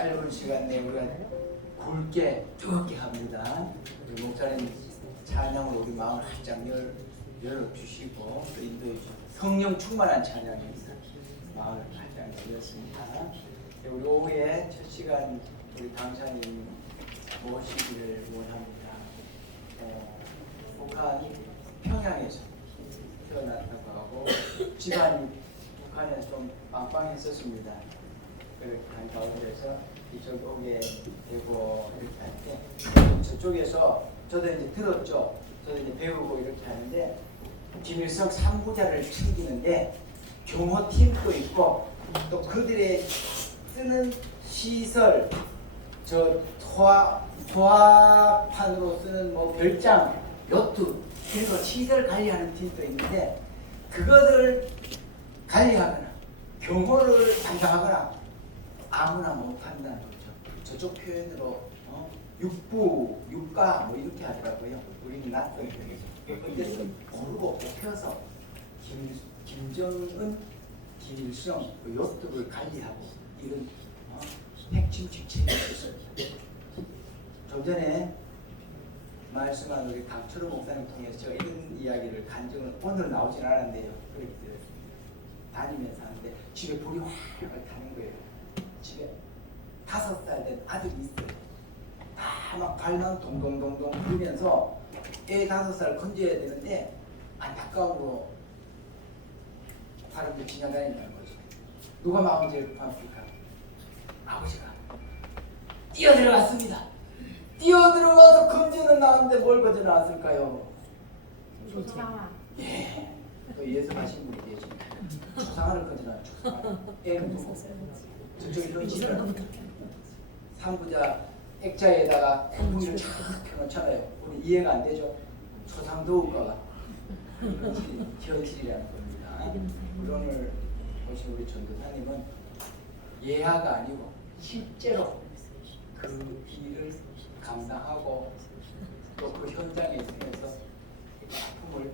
짧은 시간 내에 우리가 굵게 뜨겁게 합니다. 우리 목사님 찬양으로 우리 마음을 활짝 열어주시고 또 인도해 주시고 성령 충만한 찬양입니다. 마음을 활짝 열었습니다. 우리 오후에 첫 시간 우리 강사님 모시기를 원합니다. 북한이 평양에서 태어났다고 하고 집안이 북한에서 좀 빵빵했었습니다. 그렇게 한 가운데서 이쪽 오게 되고 이렇게 하는데 저쪽에서 저도 이제 들었죠. 저도 이제 배우고 이렇게 하는데 김일성 3부자를 챙기는데 경호팀도 있고 또 그들의 쓰는 시설 저 토화판으로 쓰는 뭐 별장 요트 그리고 시설 관리하는 팀도 있는데 그것을 관리하거나 경호를 담당하거나 아무나 못한다는 거죠. 저쪽 표현으로 육부, 육가 뭐 이렇게 하더라고요. 우리는 낯선 편이죠. 근데 고르고 뽑혀서 김정은, 김일성 그 요트를 관리하고 이런 핵심 직책이 있었습니다. 좀 전에 말씀한 우리 강철호 목사님 통해서 제가 이런 이야기를 간증을 오늘 나오진 않았는데요. 그렇게 다니면서 하는데 집에 불이 활활 타는 거예요. 집에 5살 된 아들이 있어요. 다 막 발만 동동동동 불면서 애 5살 건져야 되는데 안타까움으로 사람들이 지나다닌다는 거죠. 누가 마음이 제일 급합니까? 아버지가 뛰어들어갔습니다. 뛰어들어가서 건져는 나왔는데 뭘 건져 나왔을까요? 조상아. 예, 또 예수하신 분이 계십니다. 조상아를 건져 나왔죠. 조상아. 애는 누구? 저쪽에 던지면 3부자 액자에다가 풍미를 쫙 펴놓잖아요. 우리 이해가 안 되죠? 초상도우가가 현실이라는 겁니다. 우리 오늘 보신 우리 전도사님은 예하가 아니고 실제로 그 일을 감당하고 또 그 현장에 있으면서 아픔을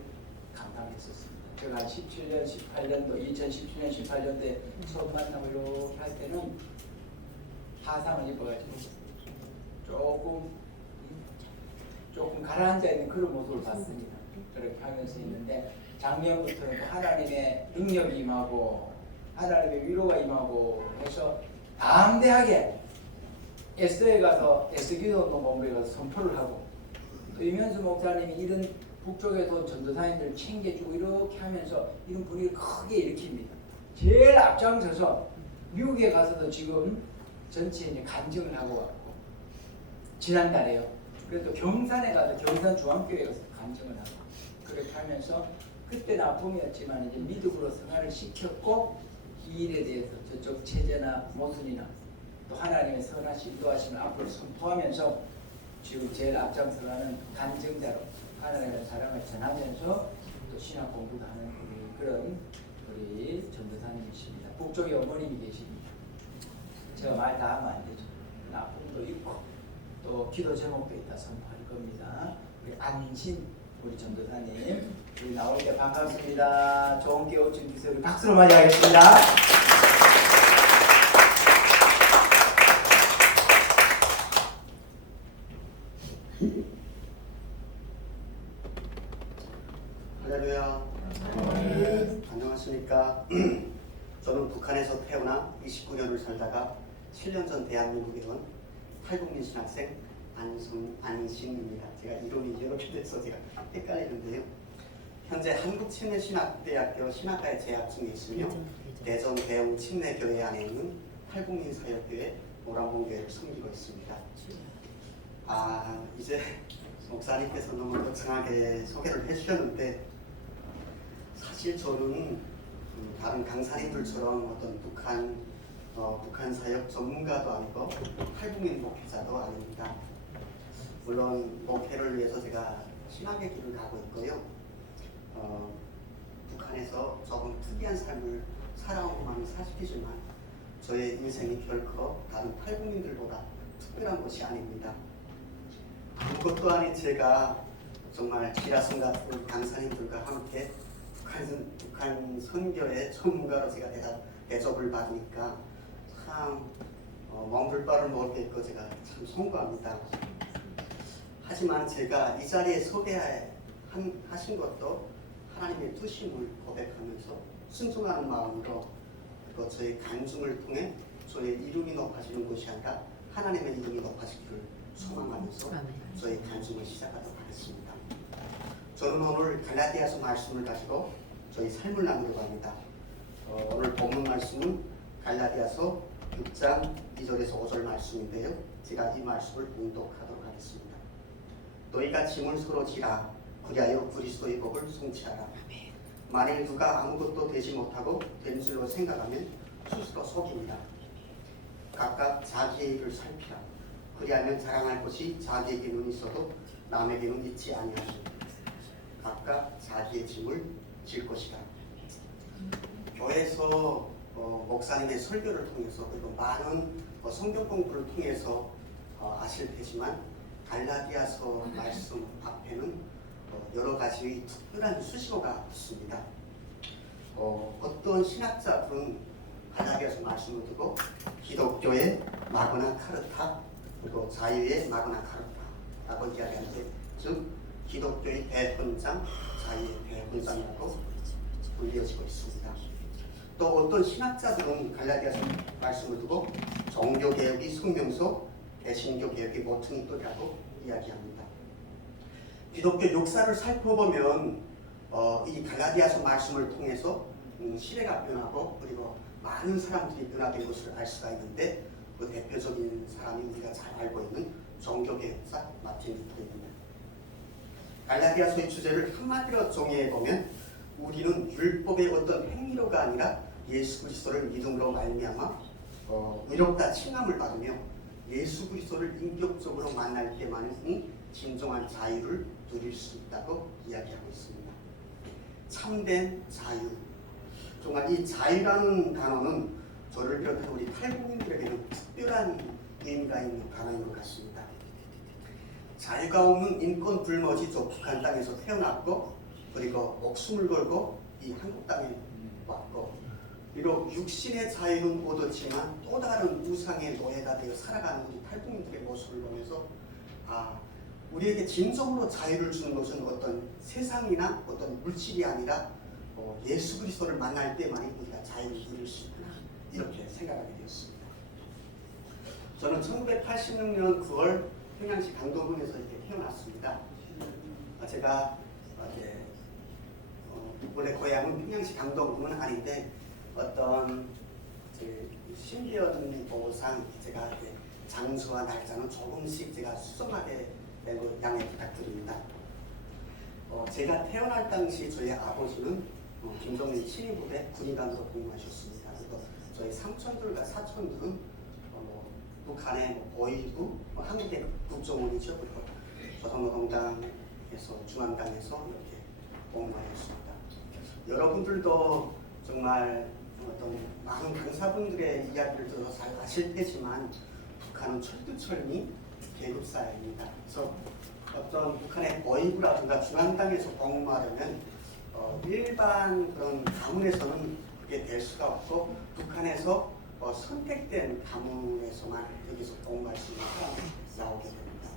감당했었습니다. 제가 17년, 18년도, 2017년, 18년도에 처음 만나고 이렇게 할 때는 화상을 입어가지고 조금 가라앉아 있는 그런 모습을 봤습니다. 그렇게 하면서 있는데 작년부터는 하나님의 능력이 임하고 하나님의 위로가 임하고 해서 담대하게 에스더에 가서 에스기도운동본부에 가서 선포를 하고 또 이면수 목사님이 이런 북쪽에서 온 전도사님들 챙겨주고 이렇게 하면서 이런 분위기를 크게 일으킵니다. 제일 앞장서서 미국에 가서도 지금 전체 이제 간증을 하고 왔고 지난달에요. 그래도 경산에 가서 경산중앙교회에 가서 간증을 하고 그렇게 하면서 그때는 아픔이었지만 이제 믿음으로 승화를 시켰고 이 일에 대해서 저쪽 체제나 모순이나 또 하나님의 선하신 인도하심을 앞으로 선포하면서 지금 제일 앞장서가는 간증자로 하나님의 사랑을 전하면서 또 신학 공부도 하는 그런 우리 전도사님이십니다. 북쪽에 어머님이 계십니다. 제가 말 다 하면 안 되죠. 아픔도 있고 또 기도 제목도 있다 선포할 겁니다. 우리 안신 우리 전도사님 우리 나올 때 반갑습니다. 좋은 기운 주세요. 우리 박수로 맞이하겠습니다. 할렐루야. 안녕하십니까. 저는 북한에서 태어나 29년을 살다가 7년 전 대한민국에 온 탈북민 신학생 안신입니다. 제가 이름이 여러 개 돼서 제가 헷갈리는데요. 현재 한국침례신학대학교 신학과에 재학 중에 있으며 대전 대웅 침례교회 안에 있는 탈북민 사역교회 모란봉교회를 섬기고 있습니다. 이제 목사님께서 너무 거창하게 소개를 해주셨는데 사실 저는 다른 강사님들처럼 어떤 북한 사역 전문가도 아니고 탈북민 목회자도 아닙니다. 물론 목회를 위해서 제가 신학의 길을 가고 있고요. 북한에서 조금 특이한 삶을 살아온 것만은 사실이지만 저의 인생이 결코 다른 탈북민들보다 특별한 것이 아닙니다. 그것도 아닌 제가 정말 지라성 같은 강사님들과 함께 북한 선교의 전문가로 제가 대접을 받으니까 참 멍불바를 먹겠고 제가 참 송구합니다. 하지만 제가 이 자리에 하신 것도 하나님의 뜻임을 고백하면서 순종하는 마음으로 그리고 저의 간증을 통해 저의 이름이 높아지는 것이 아니라 하나님의 이름이 높아지기를 소망하면서 저의 간증을 시작하도록 하겠습니다. 저는 오늘 갈라디아서 말씀을 가지고 저희 삶을 나누려고 합니다. 오늘 본문 말씀은 갈라디아서 6장 2절에서 5절 말씀인데요. 제가 이 말씀을 봉독하도록 하겠습니다. 너희가 짐을 서로 지라 그리하여 그리스도의 복을 성취하라. 만일 누가 아무것도 되지 못하고 된 줄로 생각하면 스스로 속입니다. 각각 자기의 일을 살피라. 그리하면 자랑할 것이 자기에게는 있어도 남에게는 있지 아니하시니 각각 자기의 짐을 질 것이다. 교회에서 목사님의 설교를 통해서 그리고 많은 성경 공부를 통해서 아실 테지만 갈라디아서 말씀 앞에는 여러 가지 특별한 수식어가 있습니다. 어떤 신학자들은 갈라디아서 말씀을 두고 기독교의 마그나 카르타 그리고 자유의 마그나 카르타라고 이야기하는데, 즉 기독교의 대헌장, 자유의 대헌장이라고 불려지고 있습니다. 또 어떤 신학자들은 갈라디아서 말씀을 두고 종교개혁의 성명서, 개신교개혁의 모퉁이돌이라고 이야기합니다. 기독교 역사를 살펴보면 이 갈라디아서 말씀을 통해서 시대가 변하고 그리고 많은 사람들이 변화된 것을 알 수가 있는데, 그 대표적인 사람이 우리가 잘 알고 있는 종교개혁자 마틴 루터입니다. 갈라디아서의 주제를 한마디로 정의해보면 우리는 율법의 어떤 행위로가 아니라 예수 그리스도를 믿음으로 말미암아 의롭다 칭함을 받으며 예수 그리스도를 인격적으로 만날 때만이 진정한 자유를 누릴 수 있다고 이야기하고 있습니다. 참된 자유. 정말 이 자유라는 단어는 저를 비롯한 우리 탈북민들에게는 특별한 의미가 있는 단어인 것 같습니다. 자유가 없는 인권 불모지죠. 북한 땅에서 태어났고 그리고 목숨을 걸고 이 한국 땅에 왔고, 비록 육신의 자유는 얻었지만 또 다른 우상의 노예가 되어 살아가는 우리 탈북민들의 모습을 보면서 우리에게 진정으로 자유를 주는 것은 어떤 세상이나 어떤 물질이 아니라 예수 그리스도를 만날 때만이 우리가 자유를 누릴 수 있구나, 이렇게 생각하게 되었습니다. 저는 1986년 9월 평양시 강동군에서 이렇게 태어났습니다. 제가 원래 고향은 평양시 강동군은 아닌데 어떤 신비한 보상 제가 장소와 날짜는 조금씩 제가 수정하게 된 걸 양해 부탁드립니다. 제가 태어날 당시 저희 아버지는 김정일 친위부대 군의관으로 복무하셨습니다. 그리고 저희 삼촌들과 사촌들은 북한의 보위부, 한국의 국정원이죠. 그리고 조선노동당에서 중앙당에서 이렇게 복무하였습니다. 여러분들도 정말 어떤 많은 강사분들의 이야기를 들어서 잘 아실 테지만 북한은 철두철미 계급사회입니다. 그래서 어떤 북한의 보위부라든가 중앙당에서 복무하려면 일반 그런 가문에서는 그게 될 수가 없고, 북한에서 선택된 가문에서만 여기서 복무할 수 있는 사람이 나오게 됩니다.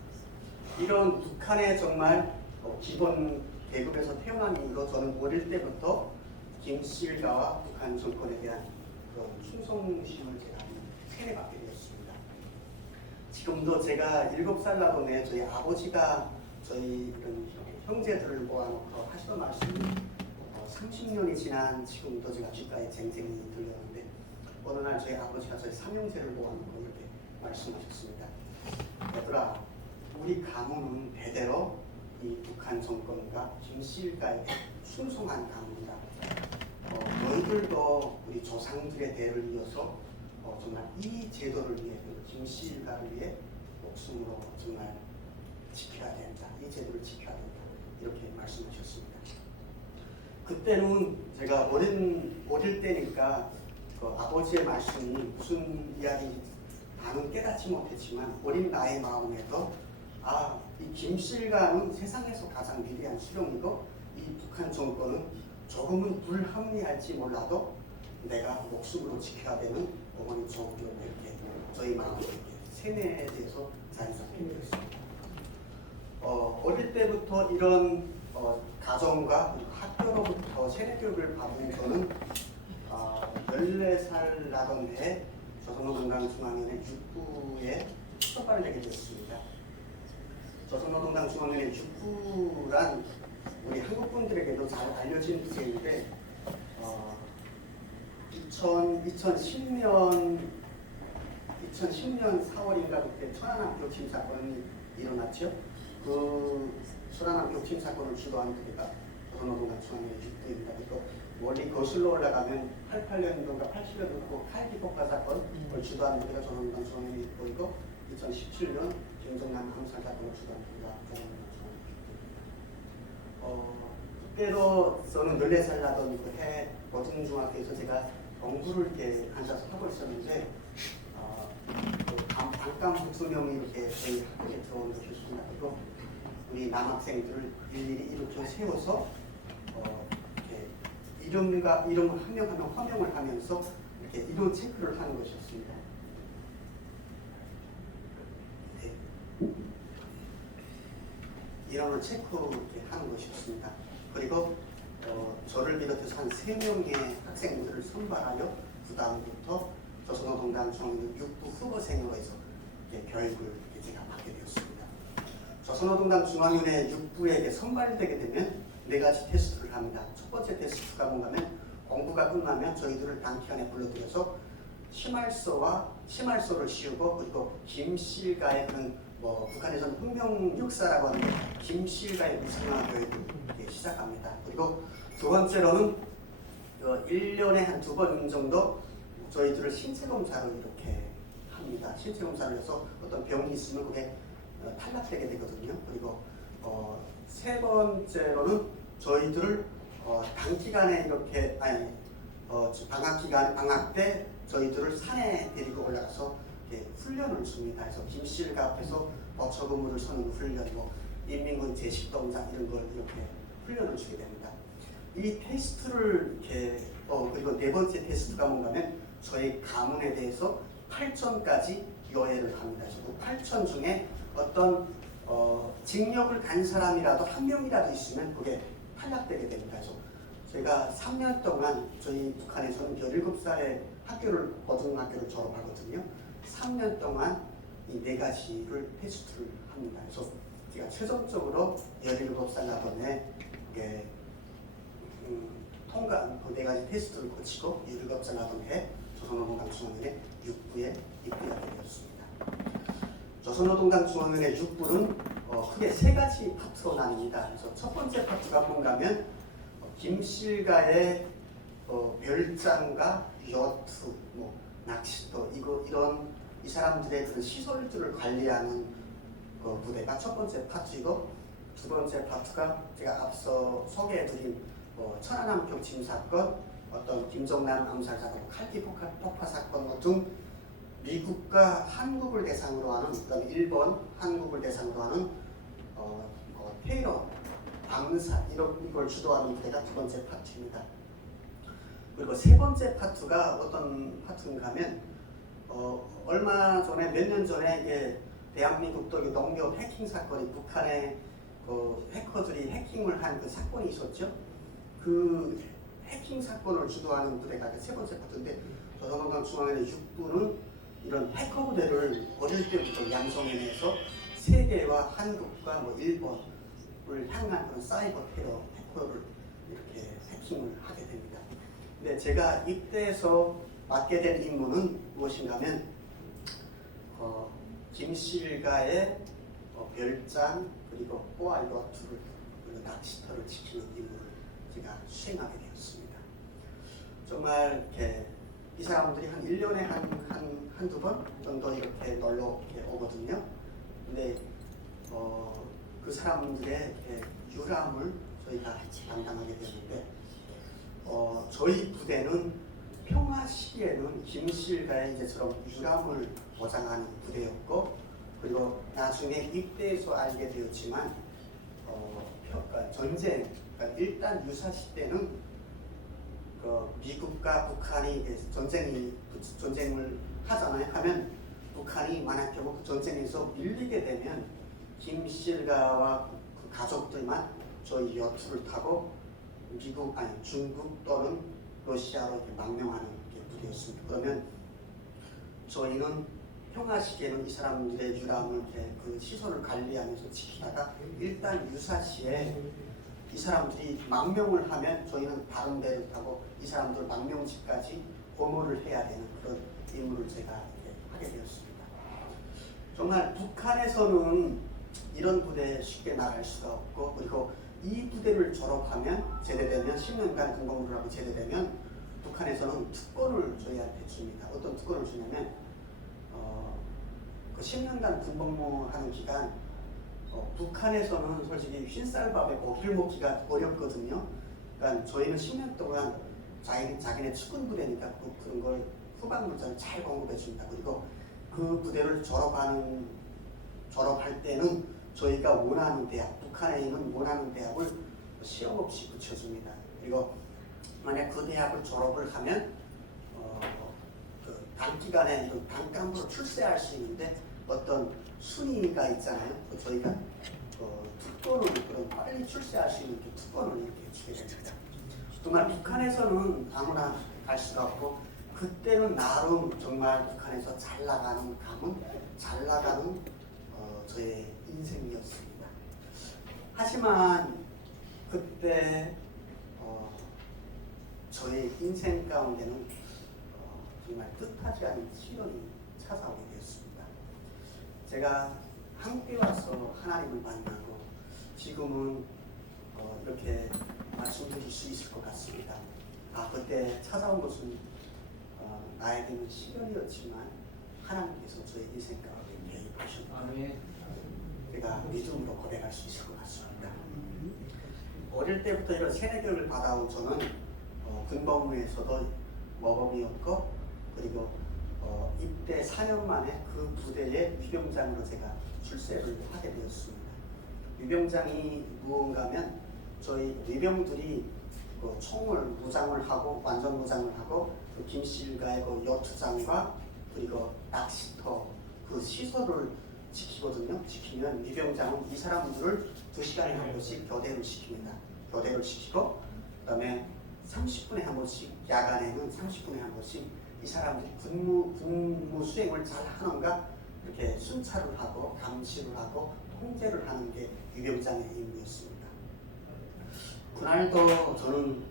이런 북한의 정말 기본 계급에서 태어난 이후로 저는 어릴 때부터 김씨일가와 북한 정권에 대한 그런 충성심을 제가 세뇌받게 되었습니다. 지금도 제가 7살 나던 해 저희 아버지가 저희 이런 형제들을 모아놓고 하시던 말씀이 30년이 지난 지금도 제가 귓가에 쟁쟁이 들렸는데, 어느 날 저희 아버지가 저희 삼형제를 모아놓고 이렇게 말씀하셨습니다. 얘들아, 우리 가문은 대대로 이 북한 정권과 김씨일가에게 순송한 가문이다. 너희들도 우리 조상들의 대를 이어서 정말 이 제도를 위해, 김씨일가를 위해 목숨으로 정말 지켜야 된다. 이 제도를 지켜야 된다. 이렇게 말씀하셨습니다. 그때는 제가 어릴 때니까 아버지의 말씀이 무슨 이야기인지 나는 깨닫지 못했지만 어린 나의 마음에도 이 김씨일가는 세상에서 가장 위대한 수령이고 이 북한 정권은 조금은 불합리할지 몰라도 내가 목숨으로 지켜야 되는 어머니 저기로 이렇게 저희 마음을 이렇게 세뇌에 대해서 자연스럽게 되었습니다. 어릴 때부터 이런 가정과 학교로부터 세뇌 교육을 받은 저는 14살 나던 해에 조선노동당 중앙위원회 6부에 출석을 되게 되었습니다. 조선노동당 중앙위원회 6부란 우리 한국 분들에게도 잘 알려진 부서인데 2010년 4월인가 그때 천안함 침사건이 일어났죠. 그 천안함 침사건을 주도한 부대가 조선노동당 중앙위원회 6부입니다. 또 멀리 거슬러 올라가면 88년도인가 80년도 칼기 폭파 사건을 주도한 부대가 조선노동당 중앙위원회 6부이고 2017년 김정남 암살 사건을 주도한 부대가 조선노동당 중앙위원회 6부입니다. 그때도 저는 14살 나던 그해 고등중학교에서 제가 공부를 이렇게 앉아서 하고 있었는데 잠깐 부수명이 이렇게 저희 학교에 들어오는 것이 있습니다. 그리고 우리 남학생들을 일일이 이렇게 세워서 이렇게 이름을 한 명 한 명 허명을 하면서 이렇게 이름 체크를 하는 것이었습니다. 네. 이름을 체크 이렇게 하는 것이었습니다. 그리고 저를 비롯해서 한 3명의 학생들을 선발하여 그 다음부터 조선노동당 중앙위원회 6부 후보생으로 해서 교육을 제가 받게 되었습니다. 조선노동당 중앙위원회 6부에게 선발되게 되면 4가지 테스트를 합니다. 첫 번째 테스트가 뭔가면 공부가 끝나면 저희들을 단기간에 불러들여서 심할서를 씌우고 그리고 김실가의 그런 북한에서는 혁명육사라고 하는데 김실가의 무상화 교육을 시작합니다. 그리고 두 번째로는 1년에 한 2번 정도 저희들을 신체검사를 이렇게 합니다. 신체검사를 해서 어떤 병이 있으면 그게 탈락되게 되거든요. 그리고 세 번째로는 저희들을 단기간에 이렇게 방학 때 저희들을 산에 데리고 올라가서 훈련을 줍니다. 그래서 김실가 앞에서 거처근무를 서는 훈련, 인민군 제식동작 이런 걸 이렇게 훈련을 주게 됩니다. 이 테스트를 이렇게 그리고 4번째 테스트가 뭔가면 저희 가문에 대해서 8천까지 요해를 합니다. 그래서 그 8천 중에 어떤 징역을 간 사람이라도 한 명이라도 있으면 그게 탈락되게 됩니다. 그래서 제가 3년 동안 저희 북한에서는 17살에 고등학교를 졸업하거든요. 3년 동안 이 4가지를 테스트를 합니다. 그래서 제가 최종적으로 17살 나던 해 통과한 그 4가지 테스트를 거치고 17살 나던 해 조선노동당 중앙위원회 6부에 입대하게 되었습니다. 조선노동당 중앙위원회 6부는 크게 3가지 파트로 나뉩니다. 그래서 첫 번째 파트가 뭔가면 김실가의 별장과 요트, 낚시터 이런 이 사람들의 그런 시설들을 관리하는 부대가 첫 번째 파트이고 두 번째 파트가 제가 앞서 소개해드린 천안함 침 사건, 어떤 김정남 암살 사건, 칼기 폭파 사건 등 미국과 한국을 대상으로 하는 그다음에 일본, 한국을 대상으로 하는 테러, 암살 이걸 주도하는 부대가 두 번째 파트입니다. 그리고 세 번째 파트가 어떤 파트인가 하면 얼마 전에 몇 년 전에 이게 대한민국도 농협 해킹 사건이 북한의 해커들이 해킹을 한 그 사건이 있었죠. 그 해킹 사건을 주도하는 부대가 세 번째 파트인데 조선노동당 중앙위원회 6부는 이런 해커 부대를 어릴 때부터 양성해내서 세계와 한국과 일본을 향한 그런 사이버 테러 해커를 이렇게 해킹을 하게 됩니다. 근데 제가 입대해서 맡게 된 임무는 무엇인가 하면 김실가의 별장 그리고 꼬알버투를 그리고 낚시터를 지키는 임무를 제가 수행하게 되었습니다. 정말 이렇게 이 사람들이 한 1년에 한두 번 정도 이렇게 놀러 오거든요. 근데 그 사람들의 유람을 저희가 담당하게 되는데 저희 부대는 평화 시기에는 김실가의 이제처럼 유람을 보장하는 부대였고 그리고 나중에 입대해서 알게 되었지만 전쟁 일단 유사시 때는 그 미국과 북한이 전쟁을 하잖아요. 하면 북한이 만약 결국 그 전쟁에서 밀리게 되면 김실가와 그 가족들만 저희 여투를 타고 중국 또는 러시아로 이렇게 망명하는 게 부대였습니다. 그러면 저희는 평화 시기에는 이 사람들의 유람을 이렇게 그 시설을 관리하면서 지키다가 일단 유사시에 이 사람들이 망명을 하면 저희는 다른 배를 타고 이 사람들 망명지까지 보호를 해야 되는 그런 임무를 제가 하게 되었습니다. 정말 북한에서는 이런 부대에 쉽게 나갈 수가 없고, 그리고 이 부대를 졸업하면 제대되면 10년간 군복무를 하고 제대되면 북한에서는 특권을 저희한테 줍니다. 어떤 특권을 주냐면 그 10년간 군복무하는 기간 북한에서는 솔직히 흰쌀밥에 고기를 먹기가 어렵거든요. 그러니까 저희는 10년 동안 자기네 측근 부대니까 그런 걸 후방 물자를 잘 공급해 줍니다. 그리고 그 부대를 졸업할 때는 저희가 원하는 대학, 북한에 있는 원하는 대학을 시험 없이 붙여줍니다. 그리고 만약 그 대학을 졸업을 하면 그 단기간에 이런 단감으로 출세할 수 있는데 어떤 순위가 있잖아요. 저희가 특권을 그런 빨리 출세할 수 있는 그 특권을 이렇게 주게 됩니다. 정말 북한에서는 아무나 갈 수가 없고, 그때는 나름 정말 북한에서 잘 나가는 가문, 잘 나가는 저의 인생이었습니다. 하지만 그때 저의 인생 가운데는 정말 뜻하지 않은 시련이 찾아오게 되었습니다. 제가 한국에 와서 하나님을 만나고 지금은 이렇게 말씀드릴 수 있을 것 같습니다. 그때 찾아온 것은 나에게는 시련이었지만 하나님께서 저의 인생 가운데 개입하셨다. 제가 믿음으로 고백할 수 있을 것 같습니다. 어릴 때부터 이런 세뇌교육을 받아온 저는 군복무에서도 모범이었고, 그리고 입대 4년 만에 그 부대의 위병장으로 제가 출세를 하게 되었습니다. 위병장이 무언가면 저희 위병들이 그 총을 무장을 하고 완전 무장을 하고 그 김씨일가의 그 여투장과 그리고 낚시터 그 시설을 지키거든요. 지키면 위병장은 이 사람들을 2시간에 한 번씩 교대를 시킵니다. 교대를 시키고 그다음에 30분에 한 번씩, 야간에는 30분에 한 번씩 이 사람들이 군무 수행을 잘 하는가 이렇게 순찰을 하고 감시를 하고 통제를 하는 게 위병장의 임무였습니다. 그날도 저는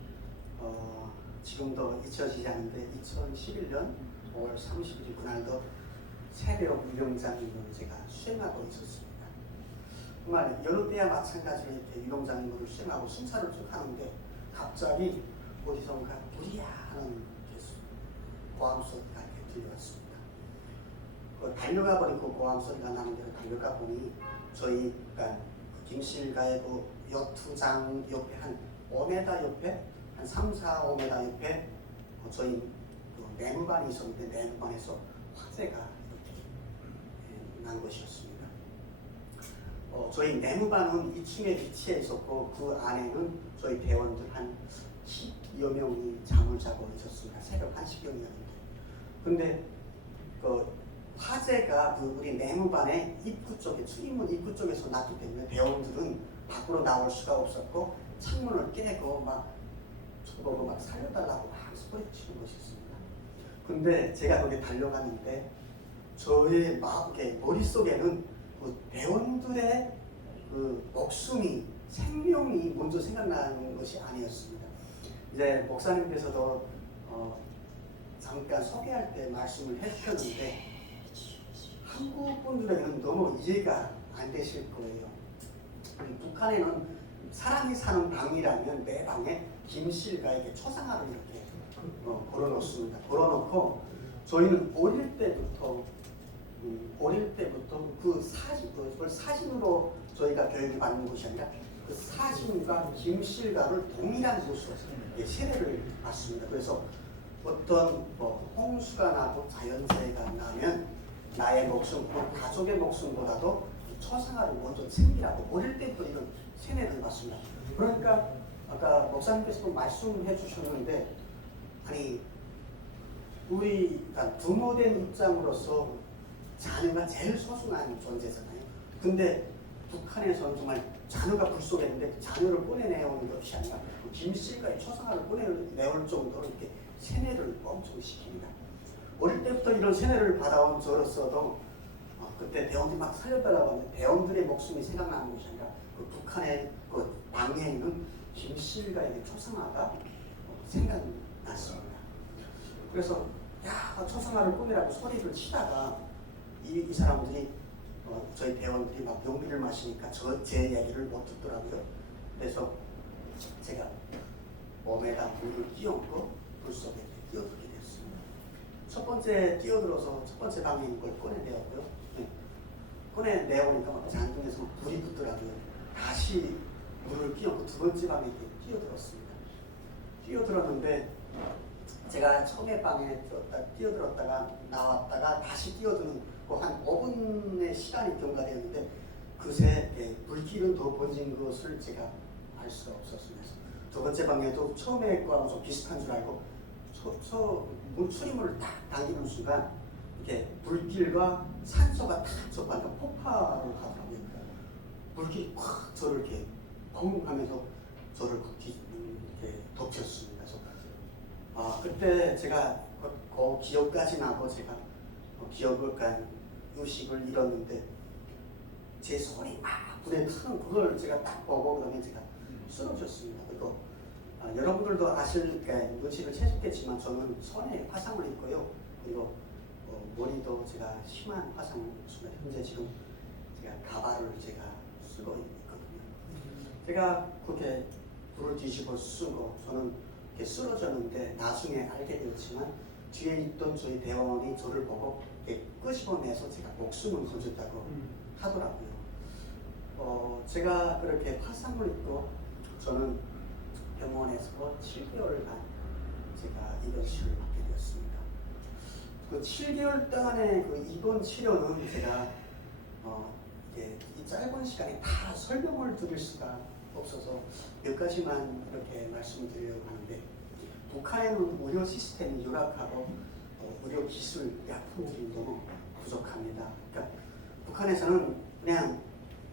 지금도 잊혀지지 않는데 2011년 5월 30일 그날도 새벽 위병장 임무를 제가 수행하고 있었습니다. 정말 여느 때와 마찬가지로 이렇게 위병장 임무를 수행하고 순찰을 쭉 하는데 갑자기 어디선가 부리야 하는 고함 소리가 이렇게 들려왔습니다. 달려가 보니 그 고함 소리가 나는 데로 달려가 보니 저희 그러니까 김실가의 그 여투장 옆에 한 5m 옆에 한 3, 4, 5m 옆에 저희 그 내무반이 있었는데 내무반에서 화재가 이렇게 난 것이었습니다. 저희 내무반은 2층에 위치해 있었고 그 안에는 저희 대원들 한 10여 명이 잠을 자고 있었습니다. 새벽 1시경이었는데. 근데 그 화재가 그 우리 내무반의 입구 쪽에 출입문 입구 쪽에서 났기 때문에 대원들은 밖으로 나올 수가 없었고 창문을 깨고 막 저보고 막 살려달라고 막 소리치는 것이었습니다. 근데 제가 거기 달려갔는데 저의 머릿속에는 그 대원들의 그 목숨이 생명이 먼저 생각나는 것이 아니었습니다. 이제 목사님께서도 잠깐 소개할 때 말씀을 해주셨는데 한국 분들에게는 너무 이해가 안 되실 거예요. 북한에는 사람이 사는 방이라면 내 방에 김실가에게 초상화를 이렇게 걸어놓습니다. 걸어놓고 저희는 어릴 때부터 그 사진, 그걸 사진으로 저희가 교육을 받는 것이 아니라 그 사진과 김실가를 동일한 곳으로 세례를 받습니다. 그래서 어떤 홍수가 나고 자연재해가 나면 나의 목숨, 가족의 목숨보다도 초상화를 먼저 챙기라고 어릴 때부터 이런 세뇌를 받습니다. 그러니까 아까 목사님께서도 말씀해 주셨는데 아니 우리가 부모된 입장으로서 자녀가 제일 소중한 존재잖아요. 근데 북한에서는 정말 자녀가 불속했는데 자녀를 꺼내내오는 것이 아니라 김씨가 초상화를 꺼내내올 정도로 이렇게 세뇌를 엄청 시킵니다. 어릴 때부터 이런 세뇌를 받아온 저로서도 그때 대원들이 막 살려달라고 하는데 대원들의 목숨이 생각나는 것이 아니라 그 북한의 그 방에 있는 김씨가에게 초상화가 생각났습니다. 그래서 야 초상화를 꾸미라고 소리를 치다가 이 사람들이 저희 대원들이 막 용기를 마시니까 제 이야기를 못 듣더라고요. 그래서 제가 몸에다 물을 끼얹고 불 속에 뛰어들게 됐습니다. 첫 번째 뛰어들어서 첫 번째 방에 있는 걸 꺼내내었고요. 꺼내내오니까 막 장중에서 불이 붙더라고요. 다시 물을 끼얹고 두 번째 방에 뛰어들었습니다. 뛰어들었는데 제가 처음에 방에 뛰어들었다가 나왔다가 다시 뛰어드는 한 5분의 시간이 경과되었는데 그새 불길은 더 번진 것을 제가 알 수가 없었습니다. 두 번째 방에도 처음에 거하고 좀 비슷한 줄 알고 출입문을 딱 당기는 순간 이렇게 불길과 산소가 딱 접하니까 폭발을 하더라고요. 불길이 콱 저를 이렇게 펑 하면서 저를 이렇게 덮쳤습니다. 그래서 그때 제가 그 기억까지 나고 제가 기억을 의식을 잃었는데 제 손이 막 불에 타는 그걸 제가 딱 보고 그다음에 제가 쓰러졌습니다. 그리고 여러분들도 아실 눈치를 채셨겠지만 저는 손에 화상을 입고요. 그리고 머리도 제가 심한 화상을 입습니다. 현재 지금 제가 가발을 제가 쓰고 있거든요. 제가 그렇게 불을 뒤집어 쓰고 저는 이렇게 쓰러졌는데 나중에 알게 되었지만 뒤에 있던 저희 대원이 저를 보고 이렇게 끄집어내서 제가 목숨을 건졌다고 하더라고요. 제가 그렇게 화상을 입고 저는 병원에서 7개월간 제가 입원치료를 받게 되었습니다. 그 7개월 동안의 그 입원 치료는 제가 이 짧은 시간에 다 설명을 드릴 수가 없어서 몇 가지만 이렇게 말씀드리려고 하는데 북한에는 의료 시스템이 열악하고 의료 기술 약품들이 너무 부족합니다. 그러니까 북한에서는 그냥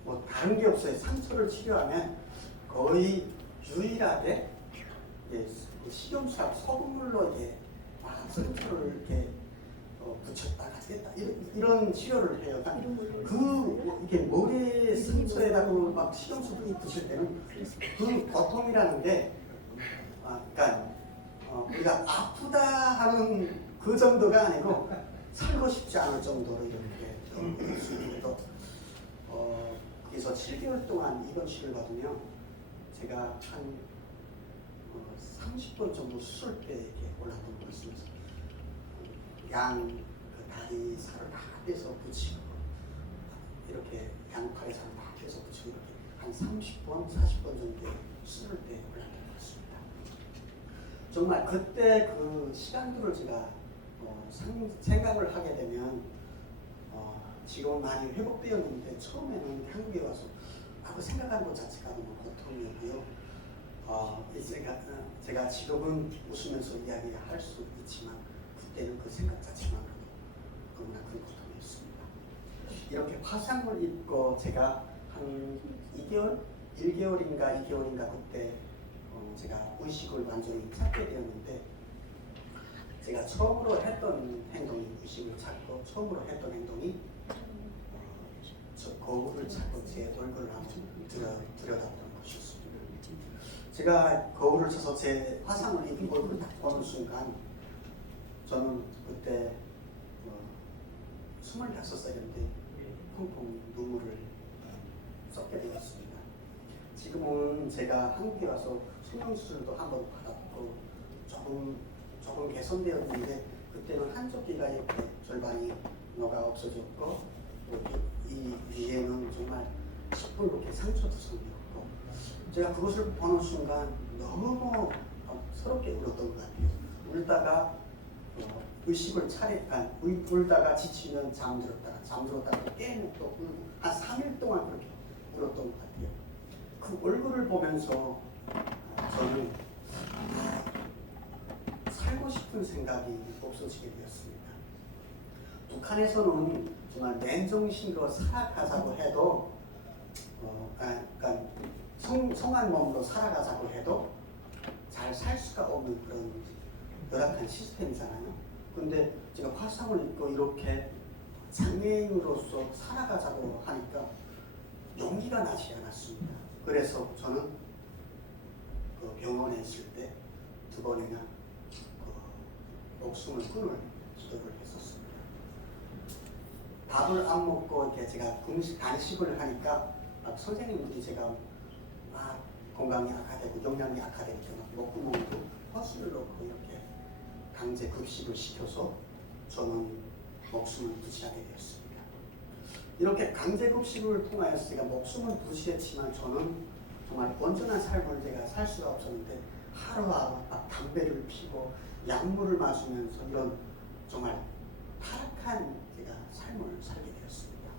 뭐 다른 게 없어요. 상처를 치료하면 거의 유일하게 식용수하고 소금물로 막 상처를 이렇게 붙였다가 뺐다 이런 치료를 해요. 이게 머리에 상처에다가 막 식용수 붙일 때는 그 고통이라는 게 그러니까 우리가 아프다 하는 그 정도가 아니고 살고 싶지 않을 정도로 이렇게 수준으로 거기서 7개월 동안 입원 치료를 받으면 제가 한 30분 정도 수술대에 이렇게 올랐던 것 같습니다. 그 다리 살을 다 떼서 붙이고 이렇게 양팔에 살을 다 떼서 붙이고 이렇게 한 30번, 40번 정도의 수술대에 올랐던 것 같습니다. 정말 그때 그 시간들을 제가 생각을 하게 되면 지금은 많이 회복되었는데 처음에는 한국에 와서 그 생각하는 것 자체가 너무 고통이었고요. 제가 지금은 웃으면서 이야기할 수 있지만 그때는 그 생각 자체만으로도 너무나 큰 고통이었습니다. 이렇게 화상을 입고 제가 한 1개월인가 2개월인가 그때 제가 의식을 완전히 찾게 되었는데 제가 처음으로 했던 행동이 의식을 찾고 처음으로 했던 행동이 저 거울을 찾고 제 얼굴을 한번 들여다보는 것이었습니다. 제가 거울을 쳐서 제 화상을 입은 얼굴을 딱 보는 순간 저는 그때 26살이었는데 펑펑 눈물을 쏟게 되었습니다. 지금은 제가 한국에 와서 성형수술도 한 번 받았고 조금 개선되었는데 그때는 한쪽 귀가 이렇게 절반이 녹아 없어졌고 이 위에는 정말 시뻘겋게 상처투성이었고 제가 그것을 보는 순간 너무 서럽게 울었던 것 같아요. 울다가 의식을 울다가 지치면 잠들었다가 깨면 또 울고 한 3일 동안 그렇게 울었던 것 같아요. 그 얼굴을 보면서 저는 살고 싶은 생각이 없어지게 되었습니다. 북한에서는 정말 맨정신으로 살아가자고 해도 그러니까 성한 몸으로 살아가자고 해도 잘 살 수가 없는 그런 열악한 시스템이잖아요. 근데 제가 화상을 입고 이렇게 장애인으로서 살아가자고 하니까 용기가 나지 않았습니다. 그래서 저는 그 병원에 있을 때 2번이나 목숨을 끊을 기도를 했었습니다. 밥을 안 먹고 이렇게 제가 간식을 하니까 막 선생님들이 제가 막 건강이 악화되고 영양이 악화되고 막 먹구멍도 허수를 넣고 이렇게 강제 급식을 시켜서 저는 목숨을 부지하게 되었습니다. 이렇게 강제 급식을 통하여서 제가 목숨을 부지했지만 저는 정말 온전한 삶을 제가 살 수가 없었는데 하루하루 막 담배를 피고 약물을 마시면서 이런 정말 타락한 제가 삶을 살게 되었습니다.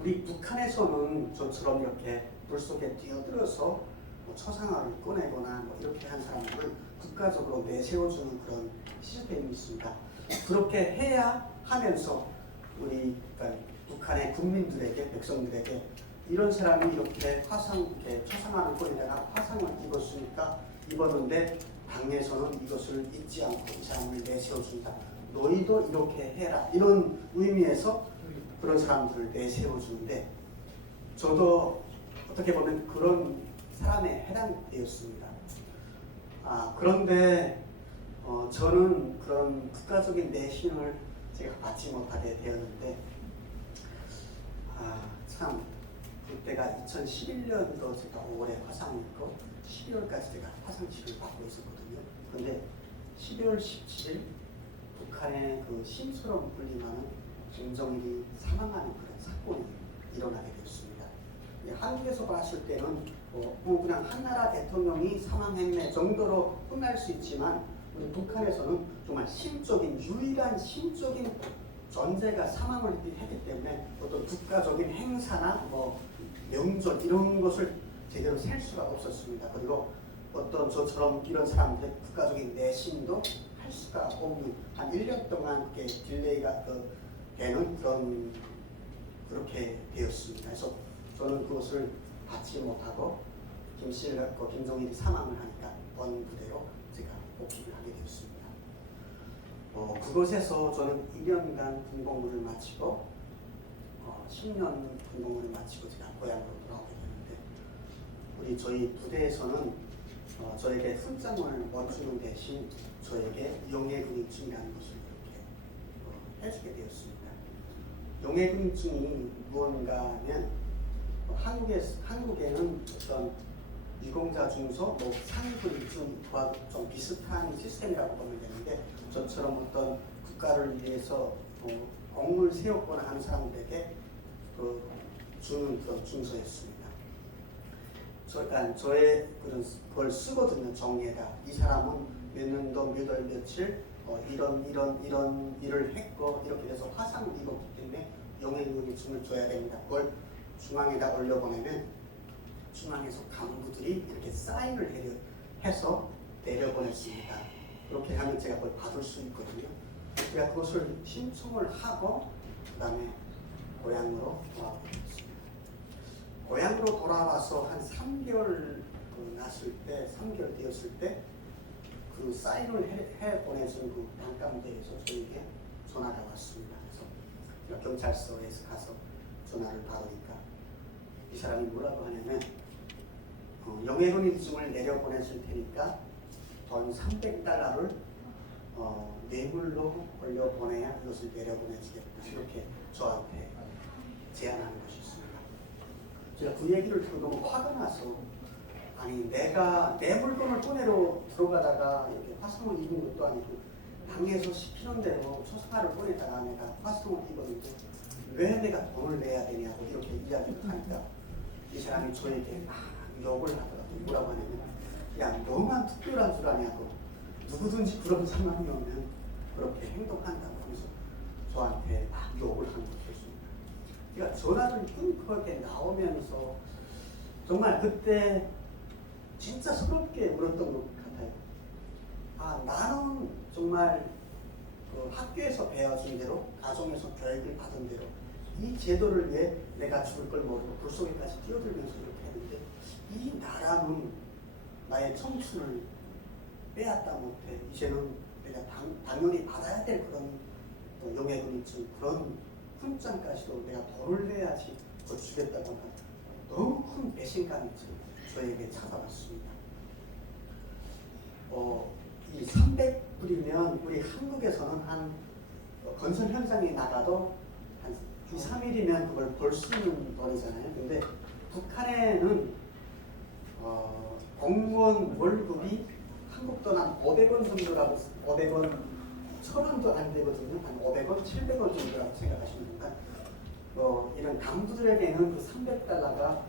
우리 북한에서는 저처럼 이렇게 불 속에 뛰어들어서 뭐 초상화를 꺼내거나 뭐 이렇게 한 사람들을 국가적으로 내세워주는 그런 시스템이 있습니다. 그렇게 해야 하면서 우리 그러니까 북한의 국민들에게 백성들에게 이런 사람이 이렇게 이렇게 초상화를 꺼내다가 화상을 입었는데 당에서는 이것을 잊지 않고 이 사람을 내세워준다. 너희도 이렇게 해라. 이런 의미에서 그런 사람들을 내세워주는데 저도 어떻게 보면 그런 사람에 해당되었습니다. 그런데 저는 그런 국가적인 내신을 제가 받지 못하게 되었는데 참 그때가 2011년도 제가 5월에 화상을 입고 12월까지 제가 화상 치료를 받고 있었거든요. 근데 12월 17일 북한의 그 심수로 불리는 김정일이 사망하는 그런 사건이 일어나게 되었습니다. 한국에서 봤을 때는 그냥 한 나라 대통령이 사망했네 정도로 끝날 수 있지만 우리 북한에서는 정말 유일한 신적인 존재가 사망을 했기 때문에 어떤 국가적인 행사나 뭐 명절 이런 것을 제대로 살 수가 없었습니다. 그리고 어떤 저처럼 이런 사람들의 국가적인 내신도 할 수가 없는 한 1년 동안 딜레이가 되는 그렇게 되었습니다. 그래서 저는 그것을 받지 못하고 김정일이 사망을 하니까 원 부대로 제가 복귀를 하게 되었습니다. 그곳에서 저는 2년간 군복무를 마치고 10년 군복무를 마치고 제가 고향으로 돌아오게 되는데 저희 부대에서는 저에게 훈장을 못 주는 대신 저에게 용해근육증이라는 것을 이렇게 해주게 되었습니다. 용해근육증이 무언가 하면 한국에는 어떤 유공자 중소, 상근육증과 좀 비슷한 시스템이라고 보면 되는데 저처럼 어떤 국가를 위해서 공을 세웠거나 하는 사람들에게 주는 그런 중소였습니다. 저의 그걸 쓰거든요. 정리에다 이 사람은 몇 년도 몇 월 며칠 이런 일을 했고 이렇게 돼서 화상을 입었기 때문에 용해근육증을 줘야 됩니다. 그걸 중앙에다 올려보내면 중앙에서 간부들이 이렇게 사인을 해서 내려보냈습니다. 그렇게 하면 제가 그걸 받을 수 있거든요. 제가 그것을 신청을 하고 그 다음에 고향으로 돌아오게 됐습니다. 고향으로 돌아와서 한 3개월 되었을 때 그 사인을 해 보내준 그 단감대에서 저에게 전화가 왔습니다. 그래서 경찰서에서 가서 전화를 받으니까 이 사람이 뭐라고 하냐면 용해근육증을 내려보냈을 테니까 돈 $300를 뇌물로 올려보내야 이것을 내려보내주겠다. 이렇게 저한테 제안하는 것이었습니다. 제가 그 얘기를 듣고 너무 화가 나서 아니 내가 내 물건을 꺼내러 들어가다가 이렇게 화상을 입은 것도 아니고 당에서 시키는 대로 초상화를 꺼내다가 내가 화상을 입었는데 왜 내가 돈을 내야 되냐고 이렇게 이야기를 하니까 이 사람이 저에게 막 욕을 하더라고요. 뭐라고 하냐면 야 너만 특별한 줄 아냐고 누구든지 그런 상황이 오면 그렇게 행동한다고 하면서 저한테 막 욕을 하는 것이었습니다. 제가 전화를 끊고 이렇게 나오면서 정말 그때 진짜 서럽게 울었던 것 같아요. 나는 정말 그 학교에서 배워준 대로 가정에서 교육을 받은 대로 이 제도를 위해 내가 죽을 걸 모르고 불 속에까지 뛰어들면서 이렇게 했는데 이 나라는 나의 청춘을 빼앗다 못해 이제는 내가 당연히 받아야 될 그런 용해금이쯤 그런 훈장까지도 내가 돈을 내야지 그걸 주겠다고 하는 너무 큰 배신감이 저에게 찾아왔습니다. 이 300불이면 우리 한국에서는 한 건설 현장에 나가도 한 2, 3일이면 그걸 벌 수 있는 돈이잖아요. 근데 북한에는 공무원 월급이 한국 돈 한 500원 정도라고 500원 1000원도 안 되거든요. 한 500원, 700원 정도라고 생각하시면 됩니다. 이런 강부들에게는 그 300달러가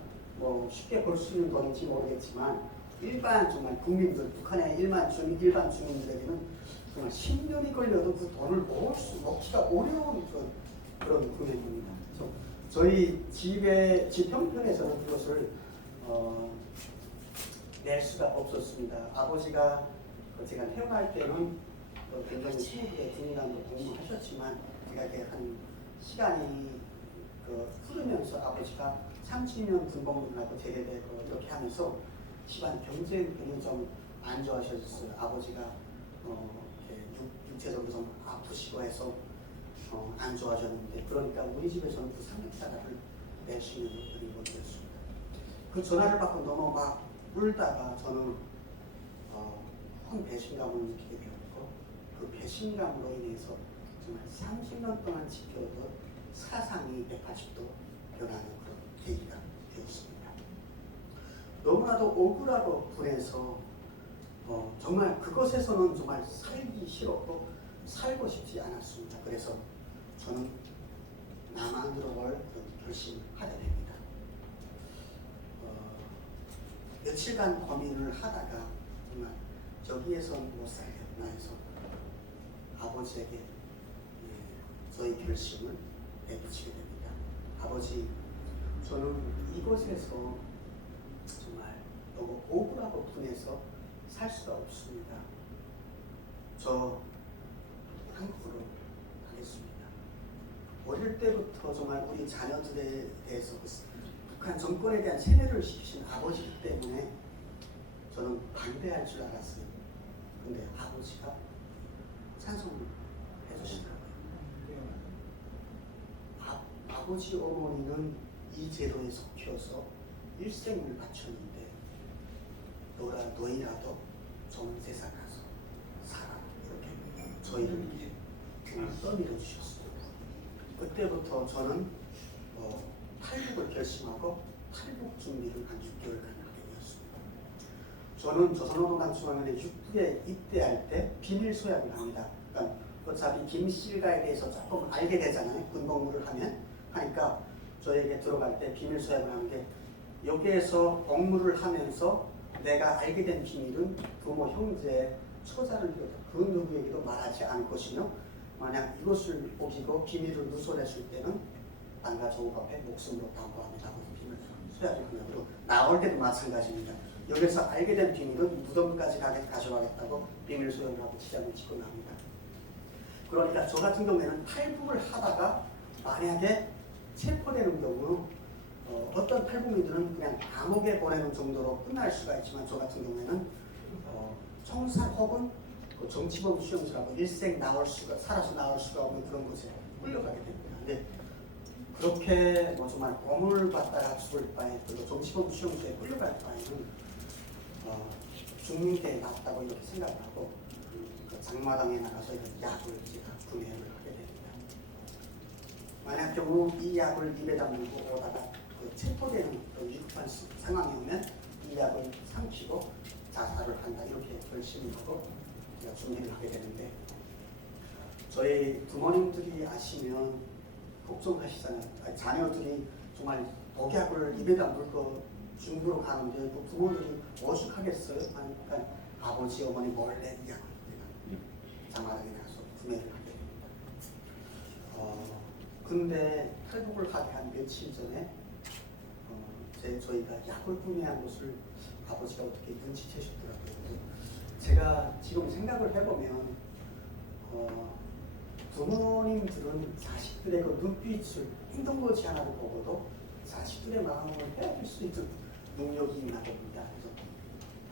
쉽게 벌 수 있는 돈인지 모르겠지만 일반 정말 국민들, 북한의 일반 주민들에게는 정말 10년이 걸려도 그 돈을 먹기가 어려운 그런 금액입니다. 저희 집 형편에서는 그것을 낼 수가 없었습니다. 아버지가 제가 태어날 때는 굉장히 수업에 군인함으로 공부하셨지만 제가 이렇게 한 시간이 흐르면서 아버지가 30년 군복무를 하고 제대되고 이렇게 하면서 집안 경제는 좀 안 좋아하셨어요. 아버지가 육체적으로 좀 아프시고 해서 안 좋아졌는데 그러니까 우리 집에서는 그 300달러를 낼 수 있는 일이 못됐습니다. 그 전화를 받고 너무 막 울다가 저는 큰 배신감을 느끼게 되었고 그 배신감으로 인해서 정말 30년 동안 지켜오던 사상이 180도 변하는 그런 계기가 되었습니다. 너무나도 억울하고 분해서 정말 그것에서는 정말 살기 싫었고 살고 싶지 않았습니다. 그래서 저는 남한으로 올 결심을 하게 됩니다. 며칠간 고민을 하다가 정말 저기에선 못 살겠나 해서 아버지에게 저희 결심을 내비치게 됩니다. 아버지, 저는 이곳에서 정말 너무 억울하고 분해서 살 수가 없습니다. 저 한국으로 가겠습니다. 어릴 때부터 정말 우리 자녀들에 대해서 북한 정권에 대한 세뇌를 시키신 아버지 때문에 저는 반대할 줄 알았어요. 근데 아버지가 찬성을 해주시더라고요. 아버지 어머니는 이 제도에 속혀서 일생을 바쳤는데 너희라도 좋은 세상 가서 살아 이렇게 저희를 이렇게 떠밀어 주셨어요. 그때부터 저는 탈북을 결심하고 탈북 준비를 한 6개월간 하게 되었습니다. 저는 조선노동당 중앙위원회 6부에 입대할 때 비밀 소약을 합니다. 그러니까 어차피 김씨일가에 대해서 조금 알게 되잖아요. 군복무를 하니까 저에게 들어갈 때 비밀 소약을 하는 게 여기에서 복무를 하면서 내가 알게 된 비밀은 부모, 형제, 처자를 비롯해 그 누구에게도 말하지 않을 것이며 만약 이것을 우기고 비밀을 누설했을 때는 남과 조국 앞에 목숨으로 담보합니다. 비밀 소약을 하고 나올 때도 마찬가지입니다. 여기서 알게 된 비밀은 무덤까지 가져가겠다고 비밀 소약을 하고 지장을 짓고 납니다. 그러니까 저 같은 경우에는 탈북을 하다가 만약에 체포되는 경우 어떤 탈북민들은 그냥 감옥에 보내는 정도로 끝날 수가 있지만 저 같은 경우에는 청산 혹은 그 정치범 수용소라고 일생 살아서 나올 수가 없는 그런 곳에 끌려가게 됩니다. 근데 그렇게 정말 고문을 받다가 죽을 바에 정치범 수용소에 끌려갈 바에는 죽는 게 낫다고 이렇게 생각을 하고 그 장마당에 나가서 약을 제가 구매를 하게 됩니다. 만약 경우 이 약을 입에다 물고 오다가 체포되는 위급한 상황이 오면 이 약을 삼키고 자살을 한다 이렇게 결심을 하고 제가 준비를 하게 되는데 저희 부모님들이 아시면 걱정하시잖아요. 자녀들이 정말 독약을 입에다 물고 중부로 가는데 그 부모들이 오죽하겠어요? 그러니까 아버지 어머니 몰래 이 약을 장마당에 가서 구매를 하게 됩니다. 근데 탈북을 가기 한 며칠 전에 저희가 약을 구매한 것을 아버지가 어떻게 눈치채셨더라고요. 제가 지금 생각을 해보면 부모님들은 자식들의 그 눈빛을 행동거지 하나를 보고도 자식들의 마음을 헤아릴 수 있는 능력이 있나 봅니다. 그래서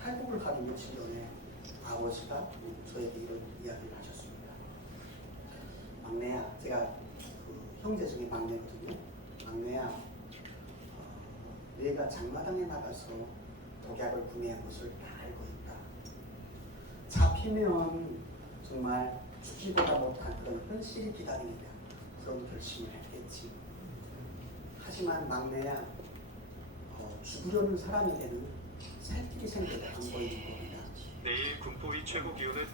탈북을 하기 며칠 전에 아버지가 저에게 이런 이야기를 하셨습니다. 막내야, 제가 그 형제 중에 막내거든요. 막내야, 내가 장마당에 나가서 독약을 구매한 것을 다 알고 있다. 잡히면 정말 죽기보다 못한 그런 현실이 기다립니다. 그런 결심을 했겠지. 하지만 막내야, 죽으려는 사람에게는 살 길이 생겨도 안 보이는 겁니다. 내일 군포위 최고 기온은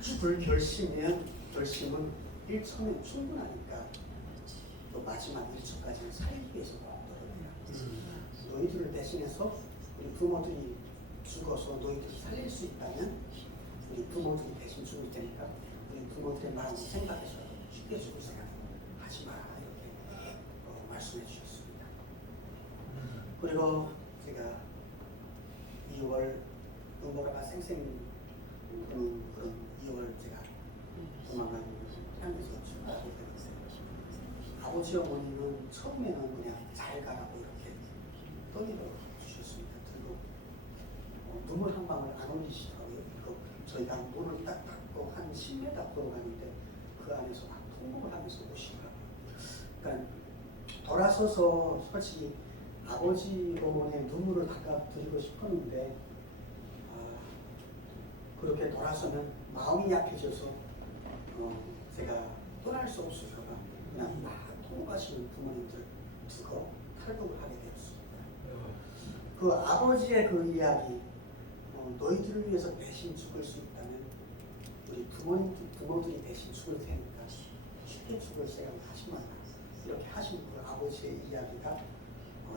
죽을 결심은 1초면 충분하니까 또 마지막 1초까지는 살기 위해서 먹거든요. 너희들을 대신해서 우리 부모들이 죽어서 너희들을 살릴 수 있다면 우리 부모들이 대신 죽을 테니까 우리 부모들의 마음을 생각해서 쉽게 죽을 생각 하지 마라, 이렇게 말씀해 주셨습니다. 그리고 제가 2월 눈보라가 쌩쌩 부는 그런 2월 제가 조만간 향해서 출발하게 되었어요. 아버지 어머니는 처음에는 그냥 잘 가라고 이렇게 떠밀어 주셨습니다. 그리고 눈물 한 방울 안 흘리시더라고요. 그리고 저희가 문을 딱 닫고 한 10m 걸어가는데 그 안에서 막 통곡을 하면서 오시더라고요. 그러니까 돌아서서 솔직히 아버지 어머니의 눈물을 닦아드리고 싶었는데 그렇게 돌아서면 마음이 약해져서 제가 떠날 수 없으셔서 그냥 막 통곡하시는 부모님들 두고 탈북을 하게 되었습니다. 그 아버지의 그 이야기, 너희들을 위해서 대신 죽을 수 있다면 우리 부모들이 대신 죽을 테니까 쉽게 죽을 생각 하지 마라, 이렇게 하신 그 아버지의 이야기가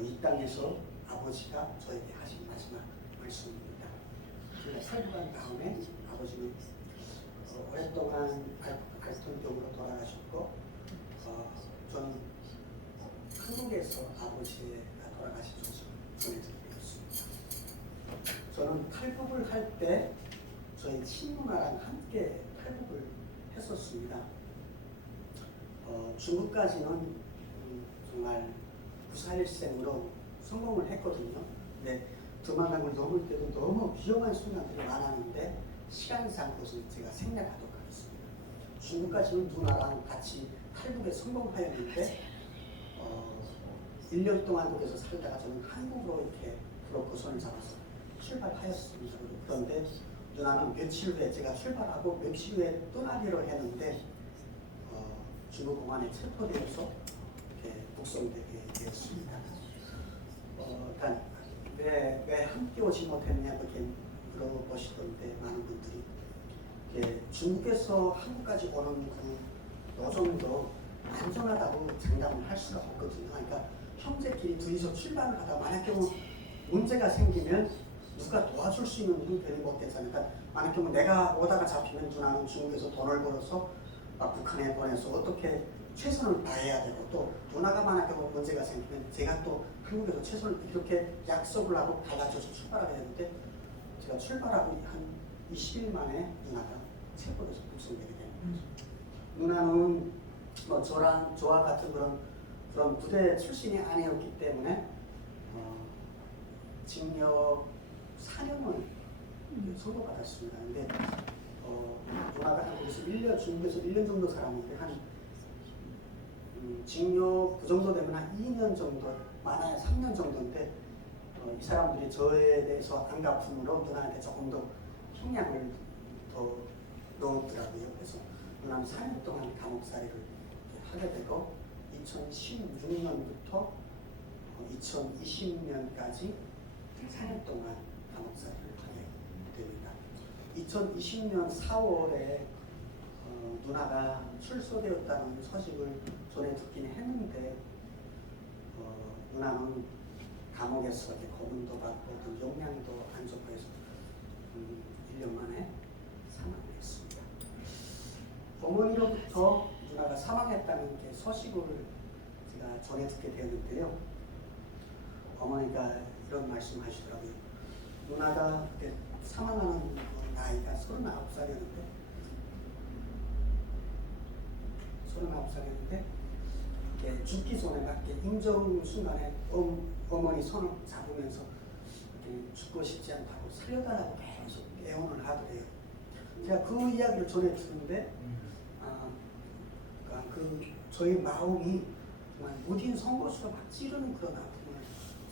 이 땅에서 아버지가 저에게 하신 마지막 말씀입니다. 제가 탈북한 다음에 아버지는 오랫동안 알통병으로 돌아가셨고 저는 한국에서 아버지가 돌아가신 소식을 전해드리게 되었습니다. 저는 탈북을 할 때 저희 친누나랑 함께 탈북을 했었습니다. 중국까지는 정말 무사일생으로 성공을 했거든요. 근데 두만강을 넘을 때도 너무 위험한 순간들이 많았는데 시간상 그것은 제가 생략하도록 하겠습니다. 중국까지는 누나랑 같이 탈북에 성공하였는데 1년 동안 거기서 살다가 저는 한국으로 이렇게 그렇고 손을 잡아서 출발하였습니다. 그런데 누나는 며칠 후에 제가 출발하고 며칠 후에 떠나기로 했는데 중국 공안에 체포되어서 이렇게 북송되게 되었습니다. 일단 왜 함께 오지 못했냐 그렇게 물어보시던데 많은 분들이 중국에서 한국까지 오는 그 노정도 안전하다고 장담을 할 수가 없거든요. 그러니까 형제끼리 둘이서 출발을 하다 만약 경우 문제가 생기면 누가 도와줄 수 있는 형편이 못 되잖아요. 그러니까 만약 경우 내가 오다가 잡히면 누나는 중국에서 돈을 벌어서 북한에 보내서 어떻게 최선을 다해야 되고 또 누나가 만약 경우 문제가 생기면 제가 또 한국에서 최선을 이렇게 약속을 하고 받아줘서 출발하게 되는데 제가 출발하고 한 20일 만에 누나가 체포돼서 북송되게 됩니다. 누나는 뭐 저와 같은 그런 부대 출신이 아니었기 때문에 징역 4년을 선고받았습니다. 근데 누나가 한국에서 1년, 중국에서 1년 정도 살았는데 한 징역 그 정도 되면 한 2년 정도, 많아야 3년 정도인데 이 사람들이 저에 대해서 안갚음으로 누나한테 조금 더 형량을 더 넣었더라고요. 그래서 누나는 4년 동안 감옥살이를 하게 되고 2016년부터 2020년까지 4년 동안 감옥살이를 하게 됩니다. 2020년 4월에 누나가 출소되었다는 소식을 전해 듣긴 했는데 누나는 감옥에서 고문도 받고 또 영양도 안 좋고 해서 1년 만에 사망했습니다. 어머니로부터 누나가 사망했다는 게 소식을 제가 전해 듣게 되었는데요. 어머니가 이런 말씀하시더라고요. 누나가 그때 사망하는 나이가 39살이었는데 39살이었는데 죽기 전에 맞게 임종 순간에 어머니 손을 잡으면서 죽고 싶지 않다고 살려달라고 계속 애원을 하더래요. 제가 그 이야기를 전해 듣는데 저희 마음이 정말 무딘 송곳으로 막 찌르는 그런 아픔을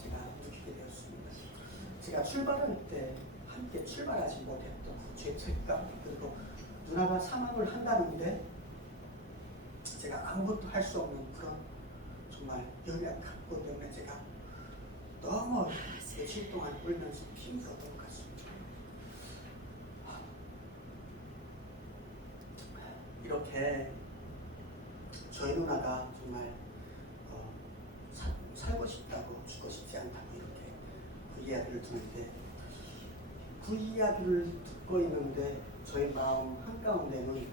제가 느끼게 되었습니다. 제가 출발할 때 함께 출발하지 못했던 그 죄책감, 그리고 누나가 사망을 한다는데 제가 아무것도 할 수 없는 그런 정말 연약함 때문에 제가 너무 며칠 동안 울면서 힘들었던 것 같습니다. 이렇게 저희 누나가 정말 살고 싶다고 죽고 싶지 않다고 이렇게 그 이야기를 듣는데 그 이야기를 듣고 있는데 저희 마음 한가운데는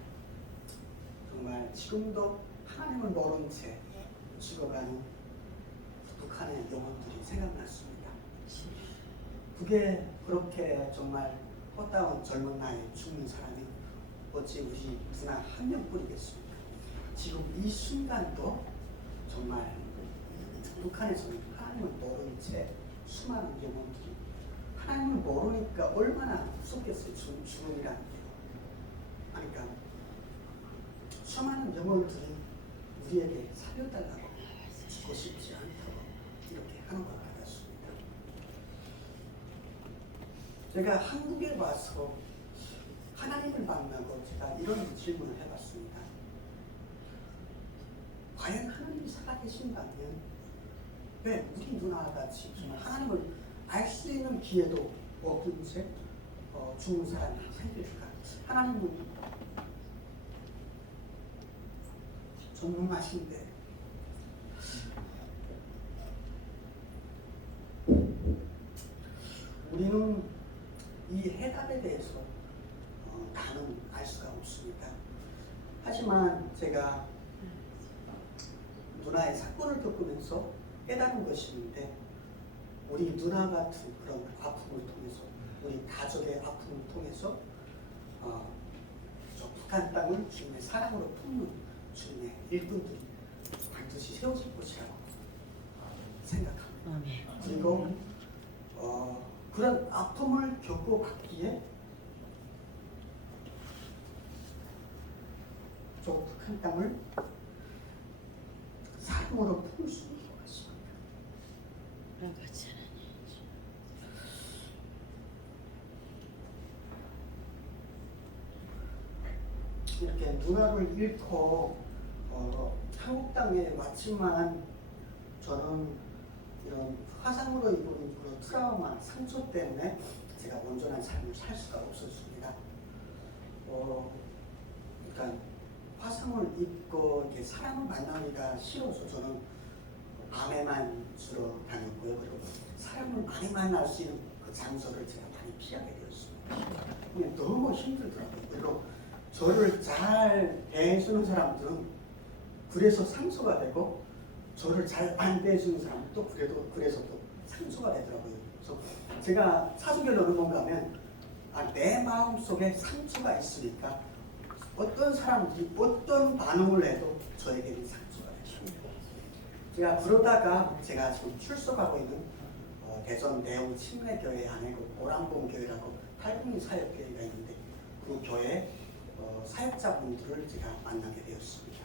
정말 지금도 하나님을 모른 채 죽어가는 북한의 영혼들이 생각났습니다. 그게 그렇게 정말 꽃다운 젊은 나이에 죽는 사람이 어찌 우리 누나 한 명뿐이겠습니까? 지금 이 순간도 정말 북한에서는 하나님을 모른 채 수많은 영혼들이 하나님을 모르니까 얼마나 무섭겠어요. 죽음이라는 게. 그러니까 수많은 영혼들이 우리에게 살려달라고 죽고 싶지 않다고 이렇게 하는 것 같았습니다. 제가 한국에 와서 하나님을 만나고 제가 이런 질문을 해봤습니다. 과연 하나님이 살아계신다면 왜 우리 누나같이 정말 하나님을 알 수 있는 기회도 없은 채 죽은 사람이 생길까? 하나님은 전능하신데 우리는 이 해답에 대해서 다는 알 수가 없습니다. 하지만 제가 누나의 사건을 겪으면서 깨달은 것이 있는데 우리 누나 같은 그런 아픔을 통해서 우리 가족의 아픔을 통해서 저 북한 땅을 주님의 사랑으로 품는 주님의 일꾼들이 반드시 세워질 것이라고 생각합니다. 그리고 그런 아픔을 겪어봤기에 저 북한 땅을 사랑으로 품을 수 있는 것 같습니다. 이렇게 누나를 잃고 한국 땅에 왔지만 저는 이런 화상으로 입은 그런 트라우마, 상처 때문에 제가 온전한 삶을 살 수가 없었습니다. 그러니까 화상을 입고 이렇게 사람을 만나기가 싫어서 저는 밤에만 주로 다녔고요. 그리고 사람을 많이 만날 수 있는 그 장소를 제가 많이 피하게 되었습니다. 근데 너무 힘들더라고요. 그리고 저를 잘 대해주는 사람들은 그래서 상처가 되고 저를 잘 안 대해주는 사람은 또 그래서 또 상처가 되더라고요. 그래서 제가 사주결론은 뭔가 하면 내 마음속에 상처가 있으니까 어떤 사람들이 어떤 반응을 해도 저에게는 상처가 됩니다. 제가 그러다가 제가 지금 출석하고 있는 대전 대우 침례교회 안에 그 보람봉 교회라고 탈북민 사역교회가 있는데 그 교회 사역자분들을 제가 만나게 되었습니다.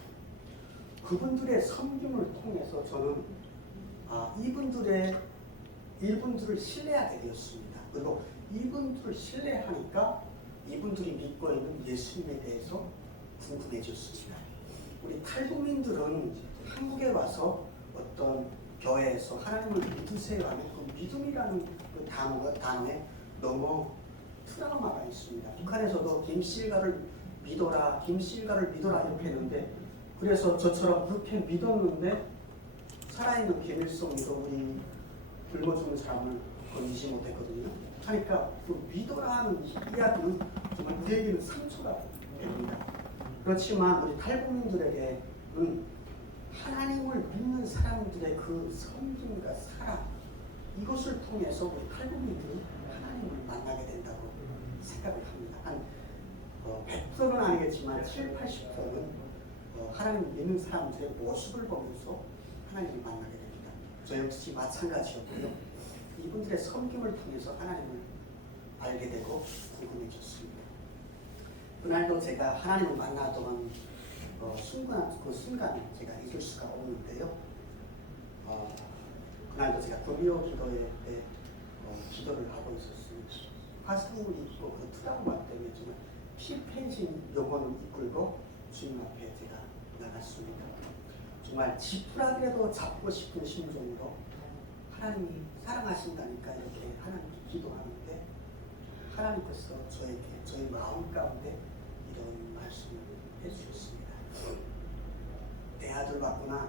그분들의 섬김을 통해서 저는 이분들을 신뢰하게 되었습니다. 그리고 이분들을 신뢰하니까 이분들이 믿고 있는 예수님에 대해서 궁금해졌습니다. 우리 탈북민들은 한국에 와서 어떤 교회에서 하나님을 믿으세요 하는 그 믿음이라는 그 단어에 너무 트라우마가 있습니다. 북한에서도 김실가를 믿어라 이렇게 했는데 그래서 저처럼 그렇게 믿었는데 살아있는 김일성도 우리 굶어 죽는 사람을 건지지 못했거든요. 하니까 그 믿어라 하는 이야기는 정말 우리에게는 상처가 됩니다. 그렇지만 우리 탈북민들에게는 하나님을 믿는 사람들의 그 섬김과 사랑 이것을 통해서 우리 탈북민들은 하나님을 만나게 된다고 생각을 합니다. 한 100%는 아니겠지만 7, 80%는 하나님을 믿는 사람들의 모습을 보면서 하나님을 만나게 됩니다. 저 역시 마찬가지였고요. 이분들의 섬김을 통해서 하나님을 알게 되고 궁금해졌습니다. 그날도 제가 하나님을 만나던 그 순간 제가 잊을 수가 없는데요. 그날도 제가 금요 기도회 때 기도를 하고 있었습니다. 화상을 입고 그 트라우마 때문에 정말 피폐해진 영혼을 이끌고 주님 앞에 제가 나갔습니다. 정말 지푸라기라도 잡고 싶은 심정으로 하나님이 사랑하신다니까 이렇게 하나님께 기도하는데 하나님께서 저에게 저희 마음 가운데 이런 말씀을 해주셨습니다. 내 아들 왔구나.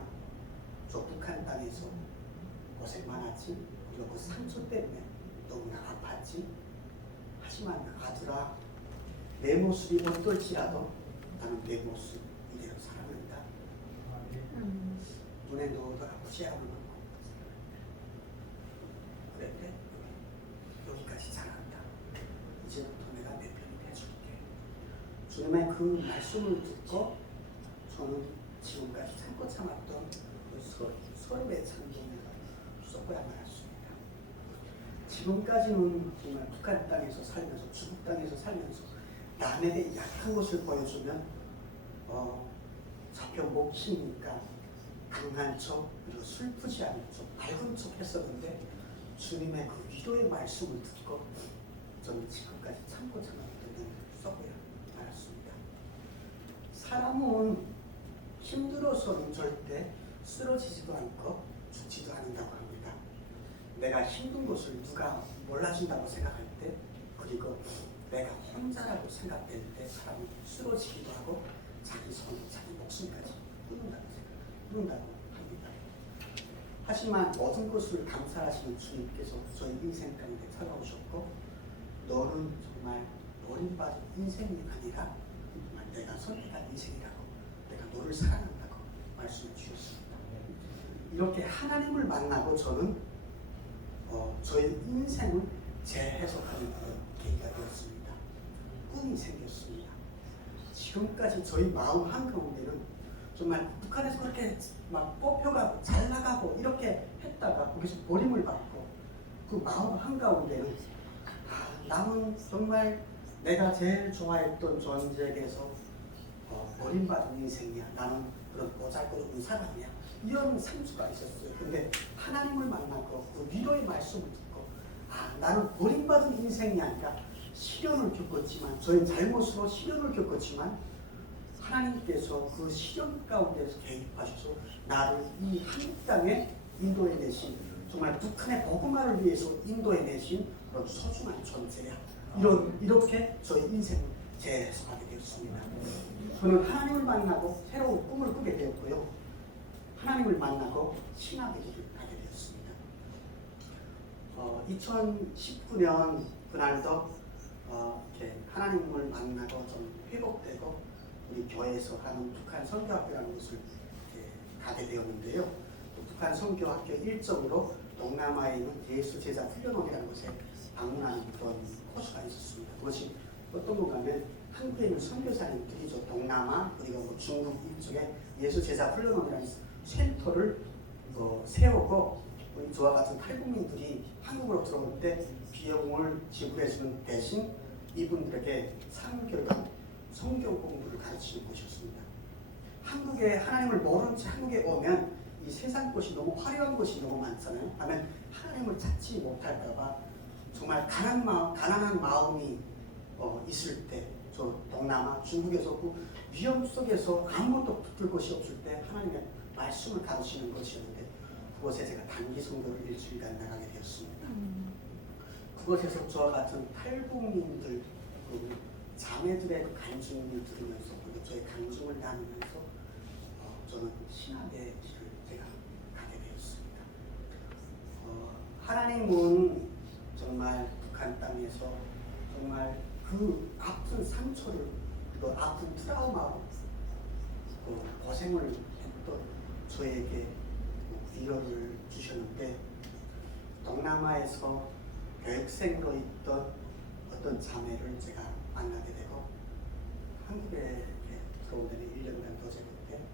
저 북한 땅에서 고생 많았지. 그리고 그 상처 때문에 너무나 아팠지. 하지만 아들아, 내 모습이 어떨지라도 나는 내 모습 이대로 사랑한다. 눈에 넣어도 아프지 않으면 그랬대. 여기까지 잘한다. 이제부터 내가 내 편이 해줄게. 주님의 그 말씀을 듣고 저는 지금까지 참고 참았던 그 서로의 참정을 쏟고야 말았습니다. 지금까지는 정말 북한 땅에서 살면서 중국 땅에서 살면서 남에게 약한 것을 보여주면 잡혀 먹히니까 강한 척 그리고 슬프지 않은 척 밝은 척 했었는데 주님의 그 위로의 말씀을 듣고 저는 지금까지 참고 참았던 눈을 쏟고야 말았습니다. 사람은 힘들어서는 절대 쓰러지지도 않고 죽지도 않는다고 합니다. 내가 힘든 것을 누가 몰라준다고 생각할 때 그리고 내가 혼자라고 생각될 때 사람은 쓰러지기도 하고 자기 손, 자기 목숨까지 끊는다고 합니다. 하지만 모든 것을 감사하시는 주님께서 저희 인생 가운데 찾아오셨고 너는 정말 버림받은 인생이 아니라 정말 내가 선택한 인생이라고 내가 너를 사랑한다고 말씀해 주셨습니다. 이렇게 하나님을 만나고 저는 저희 인생을 재해석하는 계기가 되었습니다. 꿈이 생겼습니다. 지금까지 저희 마음 한가운데는 정말 북한에서 그렇게 막 뽑혀가고 잘 나가고 이렇게 했다가 거기서 버림을 받고 그 마음 한가운데는 나는 정말 내가 제일 좋아했던 존재에게서 버림받은 인생이야. 나는 그런 보잘것없는 사람이야. 이런 상수가 있었어요. 근데 하나님을 만나고 그 위로의 말씀을 듣고 나는 버림받은 인생이 아니라 시련을 겪었지만 저희 잘못으로 시련을 겪었지만 하나님께서 그 시련 가운데서 개입하셔서 나를 이 한국 땅에 인도해 내신 정말 북한의 복음화를 위해서 인도해 내신 그런 소중한 존재야. 이렇게 저희 인생을 재해석하게 되었습니다. 저는 하나님을 만나고 새로운 꿈을 꾸게 되었고요. 하나님을 만나고 신학의 길을 가게 되었습니다. 2019년 그날도 이렇게 하나님을 만나고 좀 회복되고 우리 교회에서 하는 북한 선교학교라는 곳을 가게 되었는데요. 북한 선교학교 일정으로 동남아에 있는 예수 제자 훈련원이라는 곳에 방문하는 그런 코스가 있었습니다. 그것이 어떤 건가 하면 한국에 있는 선교사님들이 동남아 그리고 뭐 중국 이쪽에 예수 제자 훈련원이라는 쉘터를 세우고 우리 저와 같은 탈북민들이 한국으로 들어올 때 비용을 지불해주는 대신 이분들에게 3개월간 성경 공부를 가르치는 곳이었습니다. 한국에 하나님을 모르는 채 한국에 오면 이 세상 것이 너무 화려한 것이 너무 많잖아요. 하면 하나님을 찾지 못할까봐 정말 가난한 마음이 있을 때 저 동남아 중국에서 그 위험 속에서 아무것도 붙들 것이 없을 때 하나님의 말씀을 가르치는 것이었는데 그곳에 제가 단기 선교를 일주일간 나가게 되었습니다. 그곳에서 저와 같은 탈북민들 그 자매들의 간증을 들으면서 그리고 저의 간증을 나누면서 저는 신학의 길을 제가 가게 되었습니다. 하나님은 정말 북한 땅에서 정말 그 아픈 상처를 또 아픈 트라우마로 고생을 했던 저에게 위로를 주셨는데 동남아에서 교육생으로 있던 어떤 자매를 제가 만나게 되고 한국에 이렇게 들어온 데는 1년간 더 되는데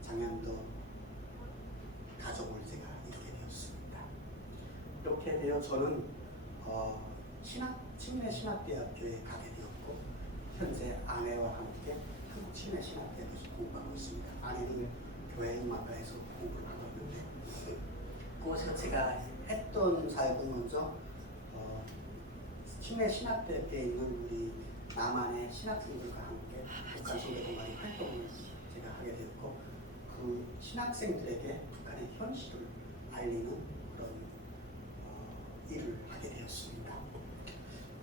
작년도 가족을 제가 이루게 되었습니다. 이렇게 되어 저는 침례신학대학교에 가게 되었고 현재 아내와 함께 한국 침례신학대학교에서 공부하고 있습니다. 아내는 교회음악과에서 공부를 하고 있는데 그곳에서 제가 했던 사역은 먼저 침례신학대학교에 있는 우리 남한의 신학생들과 함께 북한 선교 동아리 활동을 제가 하게 되었고 그 신학생들에게 북한의 현실을 알리는 그런 일을 하게 되었습니다.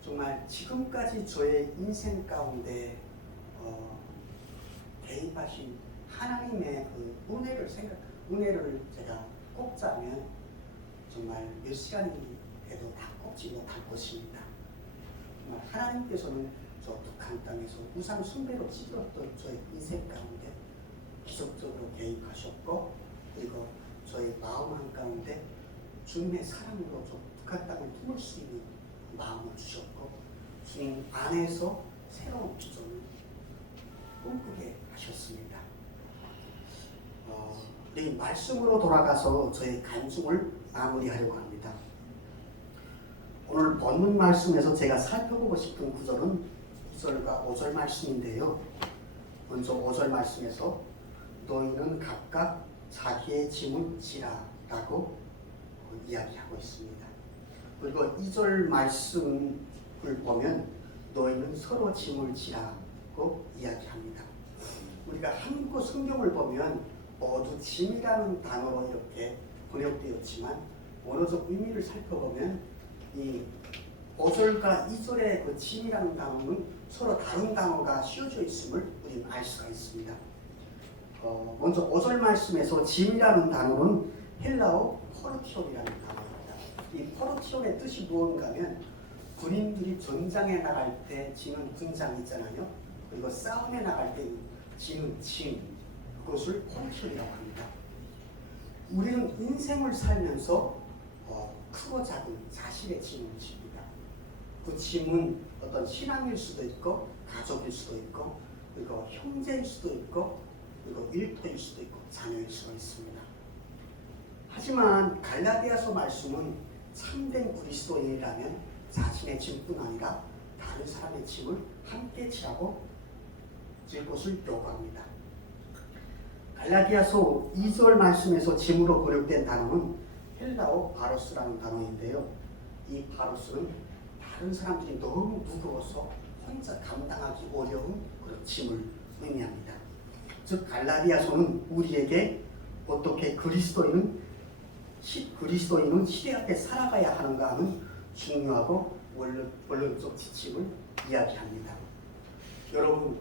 정말 지금까지 저의 인생 가운데 개입하신 하나님의 그 은혜를 제가 꼽자면 정말 몇 시간이 돼도 다 꼽지 못할 것입니다. 정말 하나님께서는 저 북한 땅에서 우상 숭배로 찌들었던 저의 인생 가운데 기적적으로 개입하셨고 그리고 저의 마음 한가운데 주님의 사랑으로 저 북한 땅을 품을 수 있는 마음을 주셨고 주님 안에서 새로운 비전을 꿈꾸게 하셨습니다. 이 말씀으로 돌아가서 저의 간증을 마무리하려고 합니다. 오늘 본문 말씀에서 제가 살펴보고 싶은 구절은 2절과 5절 말씀인데요. 먼저 5절 말씀에서 너희는 각각 자기의 짐을 지라라고 이야기하고 있습니다. 그리고 2절 말씀을 보면 너희는 서로 짐을 지라고 이야기합니다. 우리가 한국어 성경을 보면 모두 짐이라는 단어로 이렇게 번역되었지만 원어적 의미를 살펴보면 이 5절과 2절의 그 짐이라는 단어는 서로 다른 단어가 씌워져 있음을 우리는 알 수가 있습니다. 먼저 5절 말씀에서 짐이라는 단어는 헬라어 포르티온이라는 단어입니다. 이 포르티온의 뜻이 무엇인가 하면 군인들이 전장에 나갈 때 지는 군장 있잖아요. 그리고 싸움에 나갈 때 지는 짐, 그것을 포르티온이라고 합니다. 우리는 인생을 살면서 크고 작은 자신의 짐을 집니다. 그 짐은 어떤 신앙일 수도 있고 가족일 수도 있고 그리고 형제일 수도 있고 그리고 일터일 수도 있고 자녀일 수도 있습니다. 하지만 갈라디아서 말씀은 참된 그리스도인이라면 자신의 짐뿐 아니라 다른 사람의 짐을 함께 지라고 질 것을 요구합니다. 갈라디아서 2절 말씀에서 짐으로 번역된 단어는 헬라어 바로스라는 단어인데요. 이 바로스는 다른 사람들이 너무 무거워서 혼자 감당하기 어려운 그런 짐을 의미합니다. 즉 갈라디아서는 우리에게 어떻게 그리스도인은 시대 앞에 살아가야 하는가 하는 중요하고 원론적 지침을 이야기합니다. 여러분,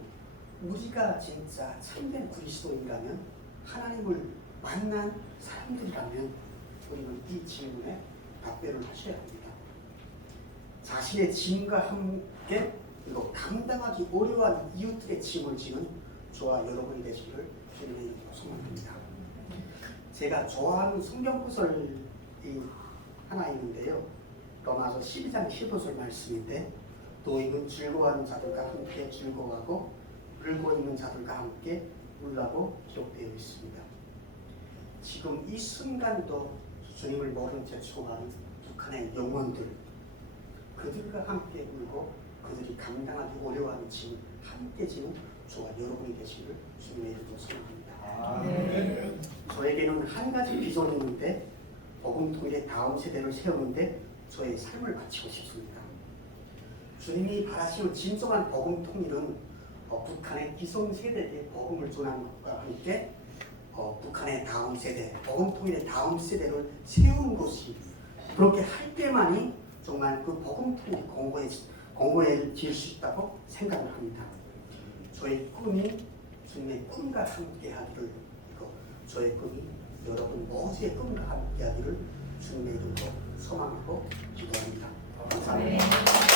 우리가 진짜 참된 그리스도인이라면 하나님을 만난 사람들이라면 우리는 이 질문에 답변을 하셔야 합니다. 자신의 짐과 함께 그리고 감당하기 어려운 이웃들의 짐을 지는 저와 여러분이 되시기를 주님의 이름으로 소망합니다. 제가 좋아하는 성경 구절이 하나 있는데요. 로마서 12장 15절 말씀인데 너희는 즐거워하는 자들과 함께 즐거워하고 울고 있는 자들과 함께 울라고 기록되어 있습니다. 지금 이 순간도 주님을 모른 채 초하는 북한의 영혼들 그들과 함께 울고 그들이 감당하기 어려워하는 짐을 함께 지는 저와 여러분이 되시기를 주님의 이름으로 소망합니다. 저에게는 한 가지 비전이 있는데 복음통일의 다음 세대를 세우는데 저의 삶을 바치고 싶습니다. 주님이 바라시는 진정한 복음통일은 북한의 기성세대에게 복음을 전하는 것과 함께 북한의 다음 세대, 복음통일의 다음 세대를 세우는 것이 그렇게 할 때만이 정말 그 복음통일이 공고해질 수 있다고 생각을 합니다. 저의 꿈이 주님의 꿈과 함께 하기를 그리고 저의 꿈이 여러분 모두의 꿈과 함께 하기를 주님의 이름으로 소망하고 기도합니다. 감사합니다.